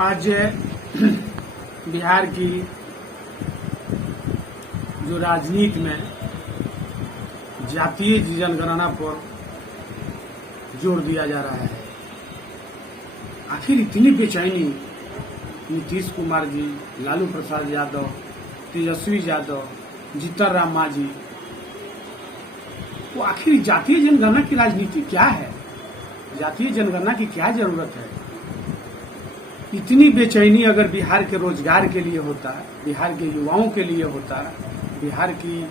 आज बिहार की जो राजनीति में जातीय जनगणना पर जोर दिया जा रहा है, आखिर इतनी बेचैनी नीतीश कुमार जी, लालू प्रसाद यादव, तेजस्वी यादव, जीतन राम मांझी, वो आखिर जातीय जनगणना की राजनीति क्या है? जातीय जनगणना की क्या जरूरत है? इतनी बेचैनी अगर बिहार के रोजगार के लिए होता, बिहार के युवाओं के लिए होता, बिहार की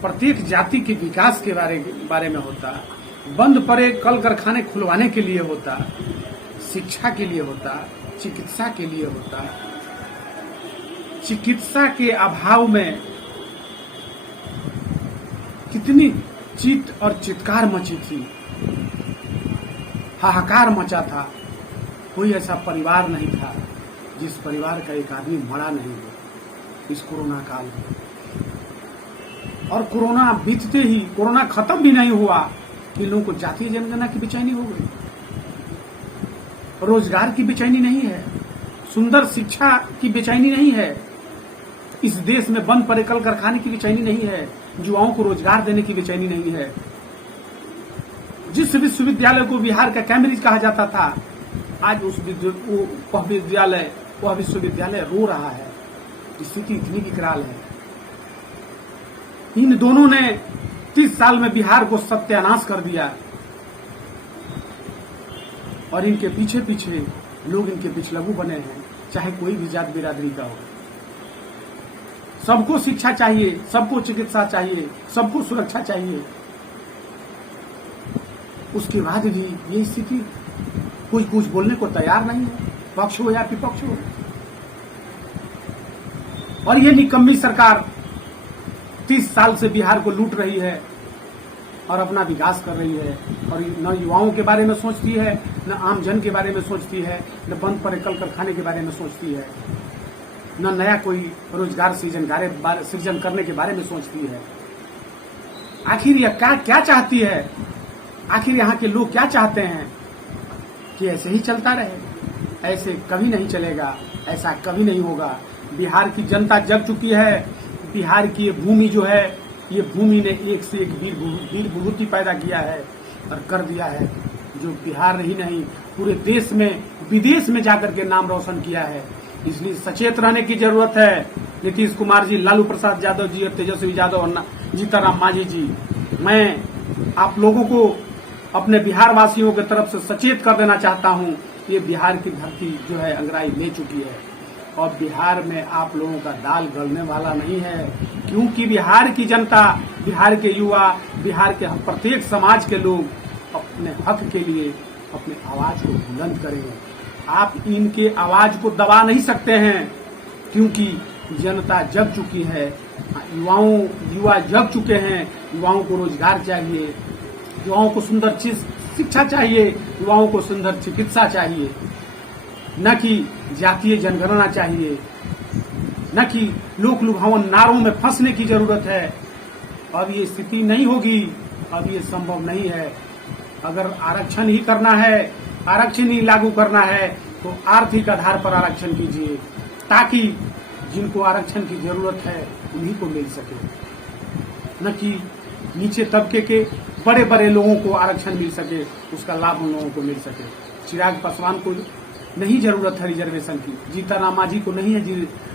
प्रत्येक जाति के विकास के बारे में होता, बंद पड़े कल कारखाने खुलवाने के लिए होता, शिक्षा के लिए होता, चिकित्सा के लिए होता, चिकित्सा के अभाव में कितनी चीत और चित्कार मची थी, हाहाकार मचा था। कोई ऐसा परिवार नहीं था जिस परिवार का एक आदमी मरा नहीं हो इस कोरोना काल में। और कोरोना बीतते ही, कोरोना खत्म भी नहीं हुआ कि लोगों को जातीय जनगणना की बेचैनी हो गई। रोजगार की बेचैनी नहीं है, सुंदर शिक्षा की बेचैनी नहीं है, इस देश में बंद पड़े कल कारखाने की बेचैनी नहीं है, युवाओं को रोजगार देने की बेचैनी नहीं है। जिस विश्वविद्यालय को बिहार का कैम्ब्रिज कहा जाता था, आज उस वह विश्वविद्यालय रो रहा है। स्थिति इतनी विकराल है। इन दोनों ने 30 साल में बिहार को सत्यानाश कर दिया और इनके पीछे पीछे लोग इनके पिछलगू बने हैं, चाहे कोई भी जात बिरादरी का हो। सबको शिक्षा चाहिए, सबको चिकित्सा चाहिए, सबको सुरक्षा चाहिए। उसके बाद भी ये स्थिति, कोई कुछ बोलने को तैयार नहीं है, पक्ष हो या विपक्ष हो। और ये निकम्मी सरकार 30 साल से बिहार को लूट रही है और अपना विकास कर रही है, और न युवाओं के बारे में सोचती है, न आम जन के बारे में सोचती है, न बंद पड़े कल कारखाने के बारे में सोचती है, न नया कोई रोजगार सृजन करने के बारे में सोचती है। आखिर यह क्या चाहती है? आखिर यहाँ के लोग क्या चाहते हैं? कि ऐसे ही चलता रहे? ऐसे कभी नहीं चलेगा, ऐसा कभी नहीं होगा। बिहार की जनता जग चुकी है। बिहार की ये भूमि जो है, ये भूमि ने एक से एक वीर विभूति पैदा किया है और कर दिया है, जो बिहार ही नहीं पूरे देश में, विदेश में जाकर के नाम रोशन किया है। इसलिए सचेत रहने की जरूरत है। नीतीश कुमार जी, लालू प्रसाद यादव जी और तेजस्वी यादव और जीतन राम मांझी जी, मैं आप लोगों को अपने बिहार वासियों की तरफ से सचेत कर देना चाहता हूं। ये बिहार की धरती जो है अंगड़ाई ले चुकी है और बिहार में आप लोगों का दाल गलने वाला नहीं है, क्योंकि बिहार की जनता, बिहार के युवा, बिहार के प्रत्येक समाज के लोग अपने हक के लिए अपने आवाज को बुलंद करेंगे। आप इनके आवाज को दबा नहीं सकते हैं, क्योंकि जनता जग चुकी है, युवा जग चुके हैं। युवाओं को रोजगार चाहिए, युवाओं को सुंदर शिक्षा चाहिए, युवाओं को सुंदर चिकित्सा चाहिए, न कि जातीय जनगणना चाहिए, न कि लोक लुभावन नारों में फंसने की जरूरत है। अब ये स्थिति नहीं होगी, अब ये संभव नहीं है। अगर आरक्षण ही करना है, आरक्षण ही लागू करना है, तो आर्थिक आधार पर आरक्षण कीजिए, ताकि जिनको आरक्षण की जरूरत है उन्हीं को मिल सके, न कि नीचे तबके के बड़े बड़े लोगों को आरक्षण मिल सके, उसका लाभ उन लोगों को मिल सके। चिराग पासवान को नहीं जरूरत है रिजर्वेशन की, जीतन राम मांझी को नहीं है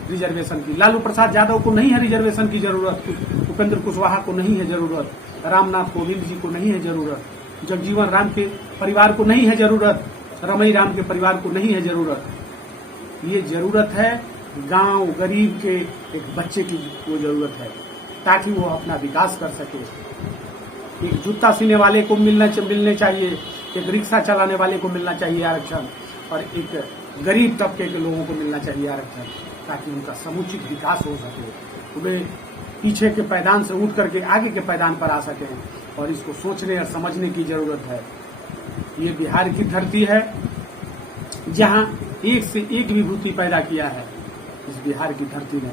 रिजर्वेशन की, लालू प्रसाद यादव को नहीं है रिजर्वेशन की जरूरत, उपेंद्र कुशवाहा को नहीं है जरूरत, रामनाथ कोविंद जी को नहीं है जरूरत, जगजीवन राम के परिवार को नहीं है जरूरत, रमई राम के परिवार को नहीं है जरूरत। ये जरूरत है गांव गरीब के एक बच्चे की, वो जरूरत है, ताकि वो अपना विकास कर सके। एक जूता सीने वाले को मिलने चाहिए, एक रिक्शा चलाने वाले को मिलना चाहिए आरक्षण, और एक गरीब तबके के लोगों को मिलना चाहिए आरक्षण, ताकि उनका समुचित विकास हो सके, वे पीछे के पैदान से उठ करके आगे के पैदान पर आ सकें। और इसको सोचने और समझने की जरूरत है। ये बिहार की धरती है, जहां एक से एक विभूति पैदा किया है। इस बिहार की धरती ने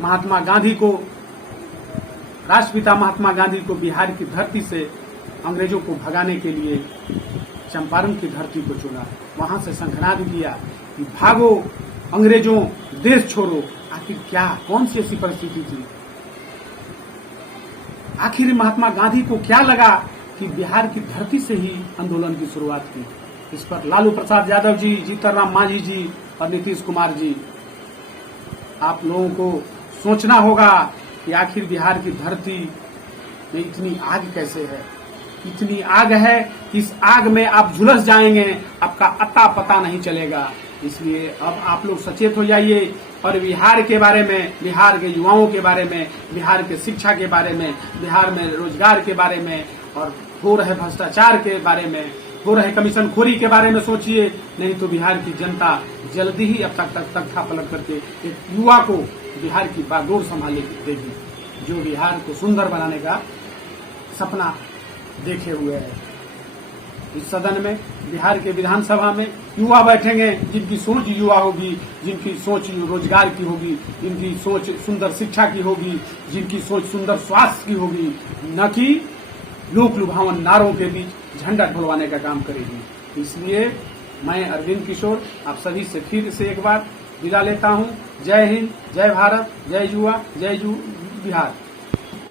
महात्मा गांधी को, राष्ट्रपिता महात्मा गांधी को बिहार की धरती से अंग्रेजों को भगाने के लिए चंपारण की धरती को चुना, वहां से शंखनाद किया कि भागो अंग्रेजों, देश छोड़ो। आखिर क्या, कौन सी ऐसी परिस्थिति थी? आखिर महात्मा गांधी को क्या लगा कि बिहार की धरती से ही आंदोलन की शुरुआत की? इस पर लालू प्रसाद यादव जी, जीतन राम मांझी जी और नीतीश कुमार जी, आप लोगों को सोचना होगा कि आखिर बिहार की धरती में इतनी आग कैसे है। इतनी आग है कि इस आग में आप झुलस जाएंगे, आपका अता पता नहीं चलेगा। इसलिए अब आप लोग सचेत हो जाइए और बिहार के बारे में, बिहार के युवाओं के बारे में, बिहार के शिक्षा के बारे में, बिहार में रोजगार के बारे में और हो रहे भ्रष्टाचार के बारे में, हो रहे कमीशन खोरी के बारे में सोचिए। नहीं तो बिहार की जनता जल्दी ही अब तक तख्ता पलट करके एक युवा को बिहार की बागडोर संभाले देगी, जो बिहार को सुंदर बनाने का सपना देखे हुए है। इस सदन में, बिहार के विधानसभा में युवा बैठेंगे, जिनकी सोच युवा होगी, जिनकी सोच रोजगार की होगी, जिनकी सोच सुंदर शिक्षा की होगी, जिनकी सोच सुंदर स्वास्थ्य की होगी, न कि लोक लुभावन नारों के बीच झंडा ढुलवाने का काम करेगी। इसलिए मैं अरविंद किशोर आप सभी से फिर से एक बार विदा लेता हूं। जय हिंद, जय भारत, जय युवा, जय बिहार।